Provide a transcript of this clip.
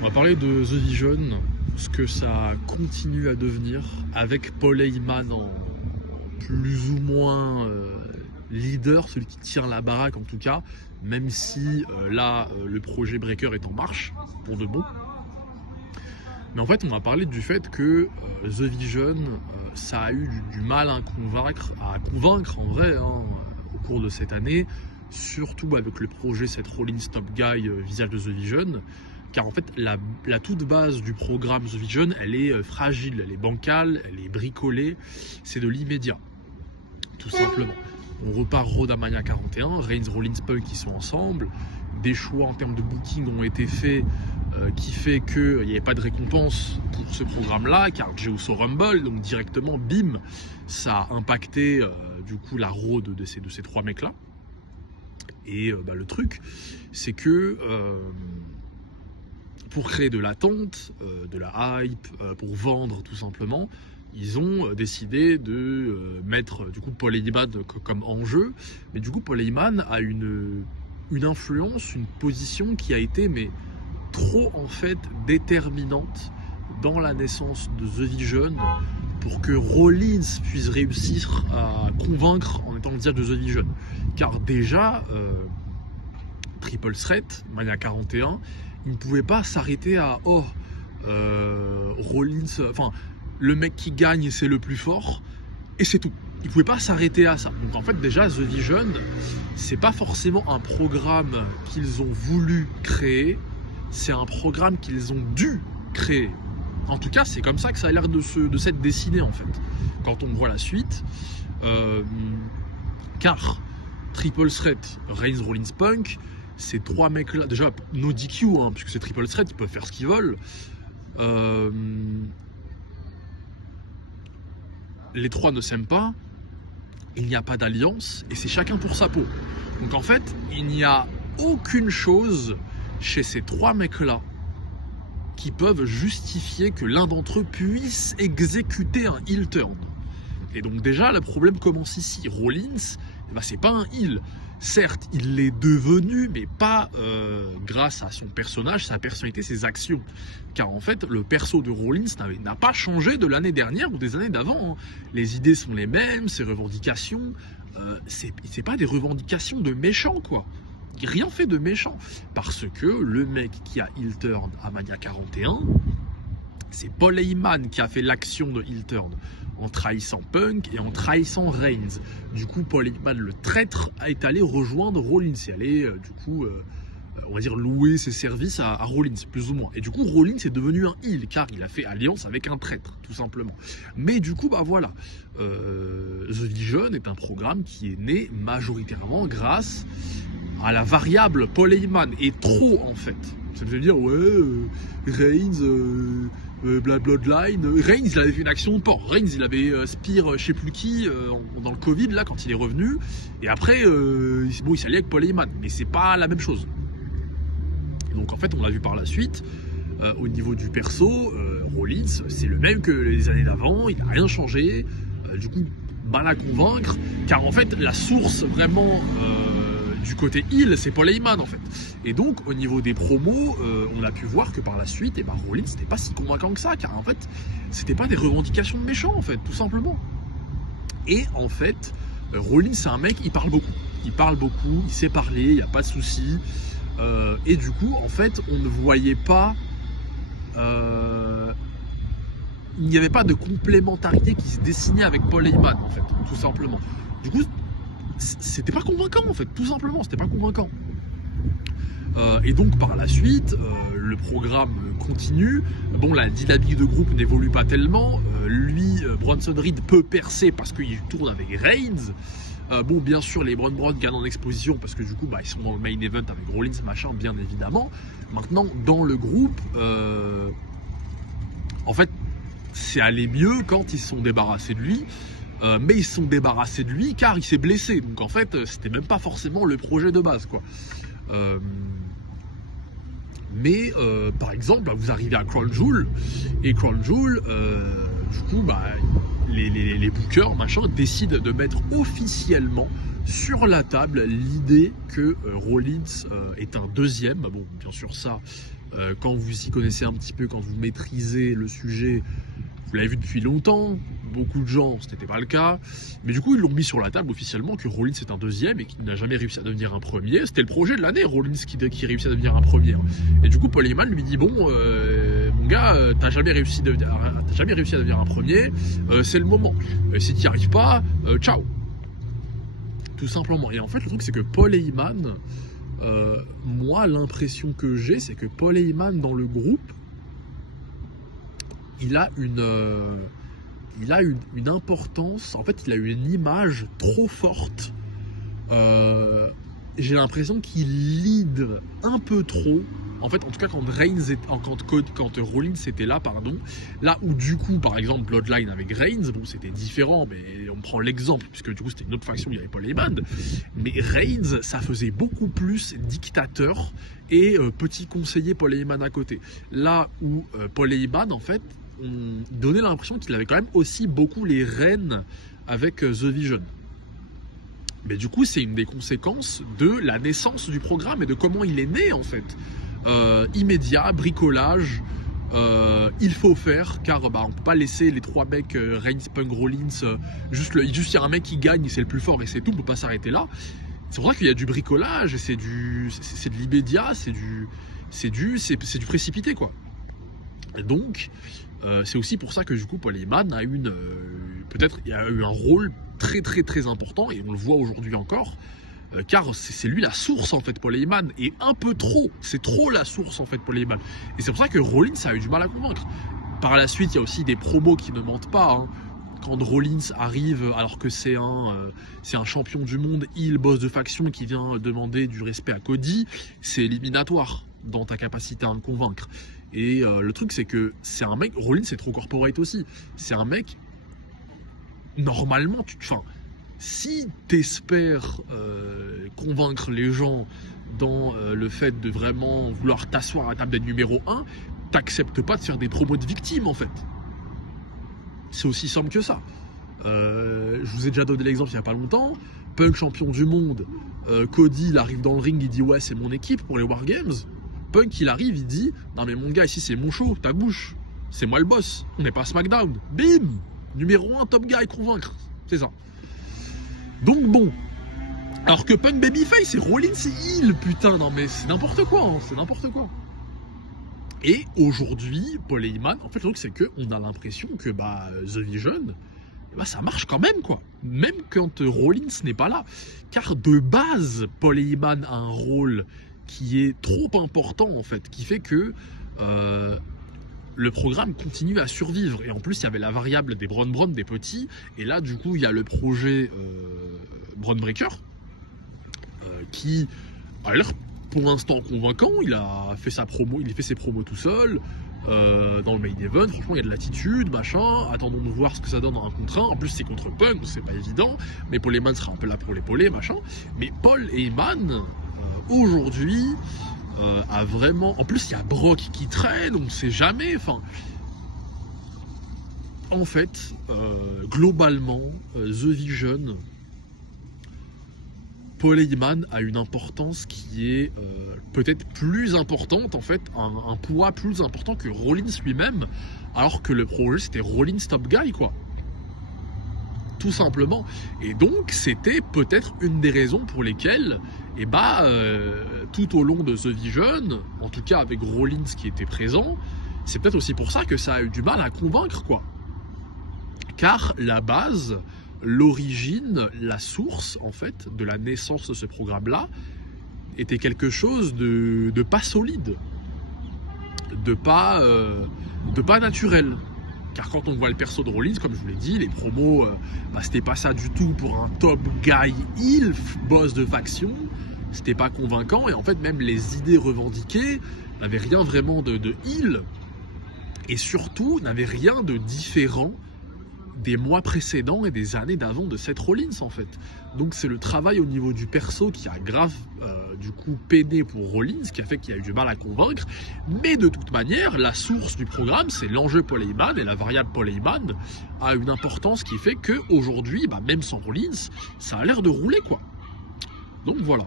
On va parler de The Vision, ce que ça continue à devenir, avec Paul Heyman en plus ou moins leader, celui qui tire la baraque en tout cas, même si le projet Breaker est en marche, pour de bon. Mais en fait, on va parler du fait que The Vision, ça a eu du mal à convaincre en vrai, au cours de cette année, surtout avec le projet cette Rolling Stop Guy visage de The Vision, car en fait la toute base du programme The Vision, elle est fragile, elle est bancale, elle est bricolée, c'est de l'immédiat, tout simplement. On repart Road à Mania 41, Reigns, Rollins, Punk qui sont ensemble, des choix en termes de booking ont été faits qui fait qu'il n'y avait pas de récompense pour ce programme-là, car Zeus au Rumble, donc directement, bim, ça a impacté du coup la road de ces trois mecs-là. Et le truc, c'est que pour créer de l'attente, de la hype, pour vendre tout simplement, ils ont décidé de mettre du coup Paul Heyman comme enjeu. Mais du coup, Paul Heyman a une influence, une position qui a été trop en fait déterminante dans la naissance de The Vision pour que Rollins puisse réussir à convaincre en étant le visage de The Vision. Car déjà, Triple Threat, Mania 41, il ne pouvait pas s'arrêter à Rollins, enfin le mec qui gagne c'est le plus fort et c'est tout. Il ne pouvait pas s'arrêter à ça. Donc en fait déjà The Vision, c'est pas forcément un programme qu'ils ont voulu créer, c'est un programme qu'ils ont dû créer. En tout cas, c'est comme ça que ça a l'air de s'être dessiné en fait. Quand on voit la suite, car Triple Threat, Reigns, Rollins, Punk, ces trois mecs-là, déjà no DQ, puisque c'est Triple Threat, ils peuvent faire ce qu'ils veulent. Les trois ne s'aiment pas, il n'y a pas d'alliance, et c'est chacun pour sa peau. Donc en fait, il n'y a aucune chose chez ces trois mecs-là qui peuvent justifier que l'un d'entre eux puisse exécuter un heel turn. Et donc déjà, le problème commence ici. Rollins, c'est pas un heel. Certes, il l'est devenu, mais pas grâce à son personnage, sa personnalité, ses actions. Car en fait, le perso de Rollins n'a pas changé de l'année dernière ou des années d'avant. Les idées sont les mêmes, ses revendications, c'est pas des revendications de méchants, quoi. Rien fait de méchant. Parce que le mec qui a heel turn à Mania 41, c'est Paul Heyman qui a fait l'action de heel turn en trahissant Punk et en trahissant Reigns. Du coup, Paul Heyman, le traître, est allé rejoindre Rollins. Et allé, on va dire, louer ses services à Rollins, plus ou moins. Et du coup, Rollins est devenu un heel, car il a fait alliance avec un traître, tout simplement. Mais du coup, voilà. The Vision est un programme qui est né majoritairement grâce à la variable Paul Heyman, et trop, en fait. Ça veut dire, Reigns... Bloodline. Reigns, il avait fait une action de port. Reigns, il avait Spear, je sais plus qui, dans le Covid, là, quand il est revenu. Et après, il s'est allié avec Paul Heyman. Mais c'est pas la même chose. Donc, en fait, on l'a vu par la suite. Au niveau du perso, Rollins, c'est le même que les années d'avant. Il n'a rien changé. Du coup, mal à convaincre. Car, en fait, la source vraiment du côté heel, c'est Paul Heyman en fait. Et donc au niveau des promos, on a pu voir que par la suite, Rollins n'était pas si convaincant que ça, car en fait, c'était pas des revendications de méchants en fait, tout simplement. Et en fait, Rollins c'est un mec, il parle beaucoup, il sait parler, il n'y a pas de souci. Et du coup, en fait, on ne voyait pas, il n'y avait pas de complémentarité qui se dessinait avec Paul Heyman en fait, tout simplement. Du coup, c'était pas convaincant en fait, tout simplement, c'était pas convaincant. Et donc par la suite, le programme continue. Bon, la dynamique de groupe n'évolue pas tellement. Bronson Reed peut percer parce qu'il tourne avec Reigns. Bon, bien sûr, les Brown gagnent en exposition parce que du coup, ils sont dans le main event avec Rollins, machin, bien évidemment. Maintenant, dans le groupe, en fait, c'est allé mieux quand ils se sont débarrassés de lui. Mais ils se sont débarrassés de lui car il s'est blessé. Donc en fait, c'était même pas forcément le projet de base, quoi. Mais par exemple, vous arrivez à Crown Jewel, et Crown Jewel, du coup, les bookers, machin, décident de mettre officiellement sur la table l'idée que Rollins est un deuxième. Bon, bien sûr, ça, Quand vous y connaissez un petit peu, quand vous maîtrisez le sujet, vous l'avez vu depuis longtemps. Beaucoup de gens, ce n'était pas le cas. Mais du coup, ils l'ont mis sur la table officiellement que Rollins est un deuxième et qu'il n'a jamais réussi à devenir un premier. C'était le projet de l'année, Rollins qui réussit à devenir un premier. Et du coup, Paul Heyman lui dit bon, mon gars, t'as jamais réussi à devenir un premier. C'est le moment. Si tu n'y arrives pas, ciao. Tout simplement. Et en fait, le truc, c'est que Paul Heyman, moi, l'impression que j'ai, c'est que Paul Heyman dans le groupe, il a une importance, en fait, il a une image trop forte. J'ai l'impression qu'il lead un peu trop. En fait, en tout cas, quand Rollins était là, là où du coup, par exemple, Bloodline avec Reigns, bon, c'était différent, mais on prend l'exemple, puisque du coup, c'était une autre faction, il y avait Paul Heyman, mais Reigns, ça faisait beaucoup plus dictateur et petit conseiller Paul Heyman à côté. Là où Paul Heyman, en fait, on donnait l'impression qu'il avait quand même aussi beaucoup les rênes avec The Vision. Mais du coup, c'est une des conséquences de la naissance du programme et de comment il est né, en fait. Immédiat, bricolage, il faut faire, car on ne peut pas laisser les trois mecs, Reigns, Punk, Rollins, juste il y a un mec qui gagne, c'est le plus fort et c'est tout, on ne peut pas s'arrêter là. C'est pour ça qu'il y a du bricolage, c'est de l'immédiat, c'est du précipité, quoi. Et donc, c'est aussi pour ça que du coup Paul Heyman a eu un rôle très très très important, et on le voit aujourd'hui encore, car c'est lui la source en fait, Paul Heyman, et un peu trop, c'est trop la source en fait, Paul Heyman. Et c'est pour ça que Rollins a eu du mal à convaincre. Par la suite, il y a aussi des promos qui ne mentent pas, hein. Quand Rollins arrive, alors que c'est un champion du monde, heel, boss de faction, qui vient demander du respect à Cody, c'est éliminatoire dans ta capacité à le convaincre. Et le truc, c'est que c'est un mec, Rollins c'est trop corporate aussi, c'est un mec, normalement, si t'espères convaincre les gens dans le fait de vraiment vouloir t'asseoir à la table des numéro 1, t'acceptes pas de faire des promos de victimes, en fait. C'est aussi simple que ça. Je vous ai déjà donné l'exemple il n'y a pas longtemps. Punk champion du monde, Cody il arrive dans le ring, il dit ouais c'est mon équipe pour les Wargames. Punk il arrive, il dit non mais mon gars ici c'est mon show, ta bouche, c'est moi le boss, on n'est pas SmackDown. Bim, numéro 1 top guy convaincre, c'est ça. Donc bon, alors que Punk babyface et Rollins c'est heel, putain, non mais c'est n'importe quoi, hein, c'est n'importe quoi. Et aujourd'hui, Paul Heyman, en fait le truc c'est qu'on a l'impression que The Vision, ça marche quand même, quoi. Même quand Rollins n'est pas là. Car de base, Paul Heyman a un rôle qui est trop important, en fait, qui fait que le programme continue à survivre. Et en plus, il y avait la variable des Braun des petits. Et là, du coup, il y a le projet Braun Breaker qui a l'air pour l'instant convaincant. Il a fait sa promo, il fait ses promos tout seul. Dans le main event, franchement il y a de l'attitude, machin, attendons de voir ce que ça donne dans un contre 1, en plus c'est contre Punk, donc c'est pas évident, mais Paul Heyman sera un peu là pour l'épauler, machin, mais Paul Heyman, aujourd'hui, a vraiment, en plus il y a Brock qui traîne, on sait jamais, enfin, en fait, globalement, The Vision, Paul Heyman a une importance qui est peut-être plus importante, en fait, un poids plus important que Rollins lui-même, alors que le projet c'était Rollins top guy, quoi. Tout simplement. Et donc c'était peut-être une des raisons pour lesquelles, tout au long de The Vision, en tout cas avec Rollins qui était présent, c'est peut-être aussi pour ça que ça a eu du mal à convaincre, quoi. Car la base, l'origine, la source en fait de la naissance de ce programme-là était quelque chose de pas solide, de pas naturel. Car quand on voit le perso de Rollins, comme je vous l'ai dit, les promos, c'était pas ça du tout pour un top guy heel, boss de faction, c'était pas convaincant, et en fait même les idées revendiquées n'avaient rien vraiment de heel, et surtout n'avaient rien de différent des mois précédents et des années d'avant de Seth Rollins, en fait. Donc c'est le travail au niveau du perso qui a grave du coup peiné pour Rollins, qui a fait qu'il a eu du mal à convaincre, mais de toute manière la source du programme c'est l'enjeu Paul Heyman, et la variable Paul Heyman a une importance qui fait que aujourd'hui, même sans Rollins, ça a l'air de rouler, quoi. Donc voilà.